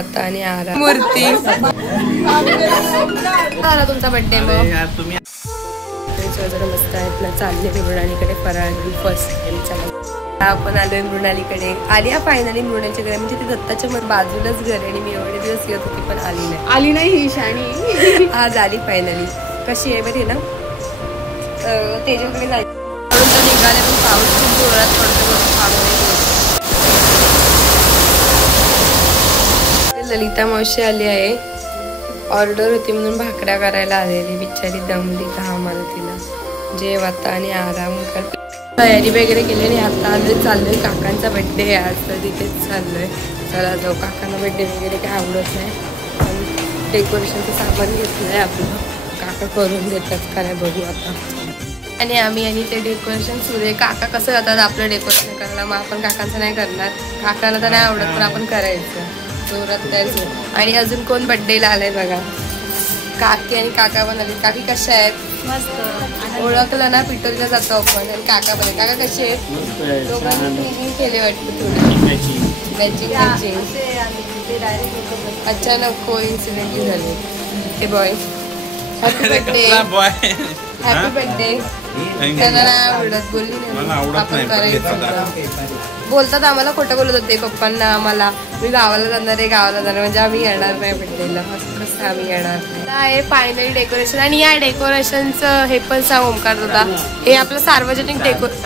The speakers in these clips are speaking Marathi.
वाता आणि आरा मूर्ती झाला तुमचा बर्थडे मग मस्त आहेत ना. चालले मी मृणालीकडे फराळ फर्स्ट टाइमच्या आपण आलोय मृणालीकडे. आली फायनली मृणालीच्या घरी. म्हणजे ती दत्ताच्या बाजूलाच घर आहे आणि मी एवढे दिवस येत होती पण आली नाही ही शाणी. आज आली फायनली. कशी आहे बरी ना. तेजूकडे जायचं निघाले पण पाऊस खूप जोरात पडतो. ललिता मावशी आली आहे. ऑर्डर होती म्हणून भाकऱ्या करायला आलेली. बिचारी दमली घाम आला तिला. जेव आता आणि आराम कर. तयारी वगैरे केली आणि आता आलोय चाललोय काकांचा बड्डे आहे आज तर तिथेच चाललोय. चला जाऊ. काकांना बड्डे वगैरे काय आवडत नाही पण डेकोरेशनचं सामान घेतलंय आपलं. काका करून देतात काय बघू आता. आणि आम्ही आणि ते डेकोरेशन सुरू आहे. काका कसं जातात आपलं डेकोरेशन करायला. मग आपण काकांचं नाही करणार. काकाला तर नाही आवडत पण आपण करायचं जोरात द्यायचं. आणि अजून कोण बड्डेला आलाय बघा. काकी आणि काका पण आले. काकी कशा आहेत. मस्त ओळखलं ना. पिटोरीला जातो आपण. आणि काका पण. काका कसे आहेत. दोघांनी केले वाटतं थोडं मॅचिंग मॅचिंग. अचानक कोइन्सिडेंटली झाले. Hey boy happy birthday. Happy birthday. त्यांना नाही आवडत बोलली नाही आपण करायचं. बोलतात आम्हाला खोटं बोलत होते पप्पांना आम्हाला. मी गावाला जाणार आहे गावाला जाणार म्हणजे आम्ही येणार नाही बर्थडेला. कसं आम्ही येणार नाही. हे फायनली डेकोरेशन. आणि या डेकोरेशनचं हे पण सांग ओमकार दादा. हे आपलं सार्वजनिक डेकोरेशन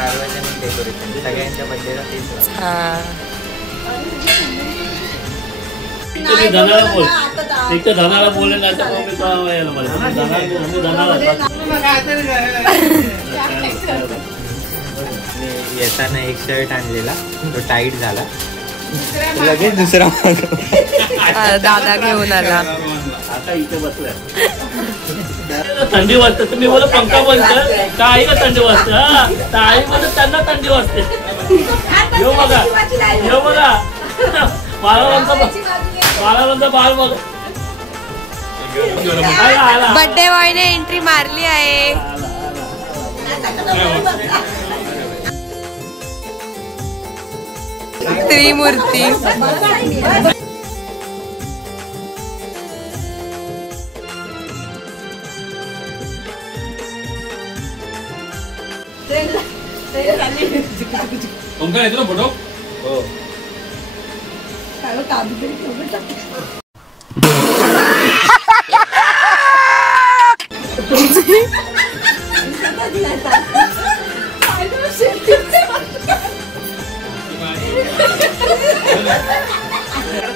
सगळ्यांच्या बर्थडेला. हा धनाला बोलले येताना एक शर्ट आणलेला तो टाईट झाला. लगेच दुसरा दादा घेऊन आला. आता इथे बसलाय. थंडी वाजते तुम्ही बोला पंखा बंद काही का थंडी वाजते. आई बोलत त्यांना थंडी वाजते. येऊ बघा येऊ बघा. बाळानंद बाळ बघा. बर्थडे बॉयने एंट्री मारली आहे. त्रिमूर्ती फोटो. हो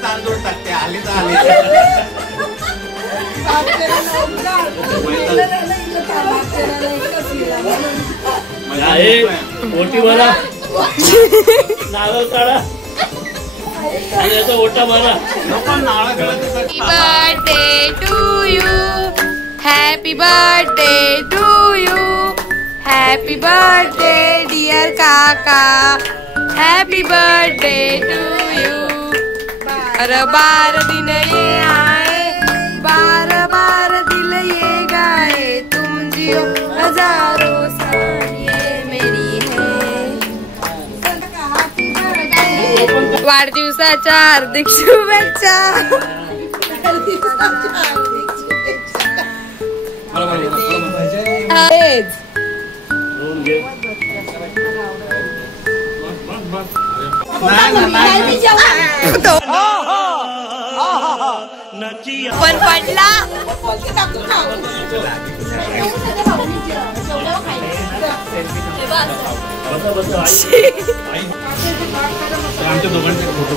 तांदूळ टाकते. आली तर आली. मोठी बरा नारळ काढा याचा ओटा मारा. Happy birthday to you. Happy birthday to you. Happy birthday dear काका. Happy birthday to you. बार दिन ये आए. बार दिल ये गाए. तुम जियो हजारों साल ये मेरी है. वाढदिवसाच्या हार्दिक शुभेच्छा. पण पडला. आमच्या दोघांचे फोटो.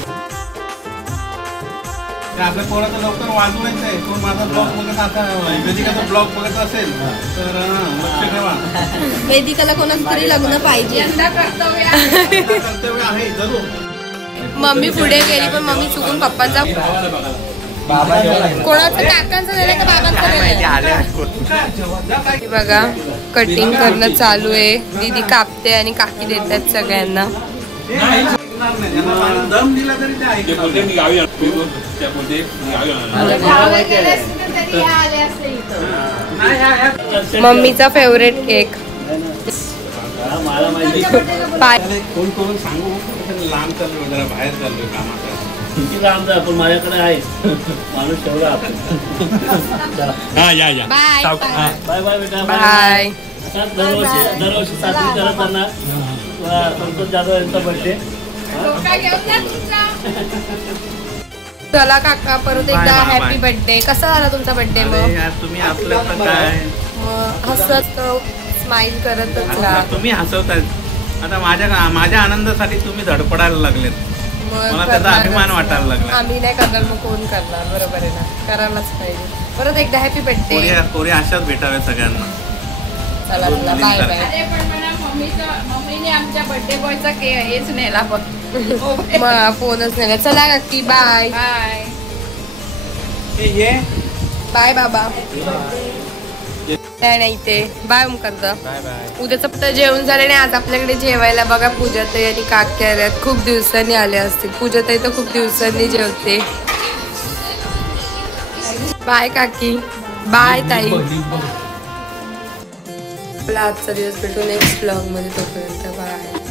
आपल्या पोराचं लवकर वाजवायचं आहे. तो माझा ब्लॉग बघत असेल. वेदिकाचा ब्लॉग बघत असेल तर लक्ष ठेवा. वेदिकाला कोणाचं तरी लग्न पाहिजे. कर्तव्य आहे जरूर. मम्मी पुढे गेली पण मम्मी चुकून पप्पांचा कोणाचं काकांचं झालं का बाबांचं. बघा कटिंग करणं चालू आहे. दीदी कापते आणि काकी देतात सगळ्यांना. मम्मीचा फेवरेट केक. फोन करून सांगू लांब चाललोय जरा बाहेर चाललोय कामात. किती लांब जा पण माझ्याकडे आहे माणूस ठेवला आपण. हा या बाय बाय बाय बेटा बाय. दरवर्षी साजरी करताना संतोष जाधव यांचा बर्थडे. चला काका परत एकदा bye, bye, happy bye. Birthday. कसा झाला तुमचा बर्थडे अरे मग? यार, तुम्ही असलं तर काय मग हसत स्माइल करतच आता राहा. तुम्ही हसवताय. आता माझ्या आनंदासाठी तुम्ही धडपडायला लागलेत. मग मला त्याचा करणारच अभिमान ना. वाटायला लागला. आम्ही नाही करणार मग कोण करणार? बरोबर आहे ना, करायलाच पाहिजे. परत एकदा हॅपी बर्थडे. कोरी अशाच भेटाव्या सगळ्यांना. चला चला बाय बाय. अरे पण मला मम्मीने आमच्या बर्थडे बॉयचा हेच नेला बघ. मग फोनच नाही. चला नक्की बाय बाय. बाय बाबा. नाही ते बाय करता. Bye bye. उद्याचं फक्त जेवण झालं नाही. आज आपल्याकडे जेवायला बघा पूजाताई आणि काकी आल्यात. खूप दिवसांनी आले असतील. पूजाताई तर खूप दिवसांनी जेवते. बाय काकी. बाय ताई. आपला आजचा दिवस भेटू नेक्स्ट ब्लॉग मध्ये. तोपर्यंत बाय.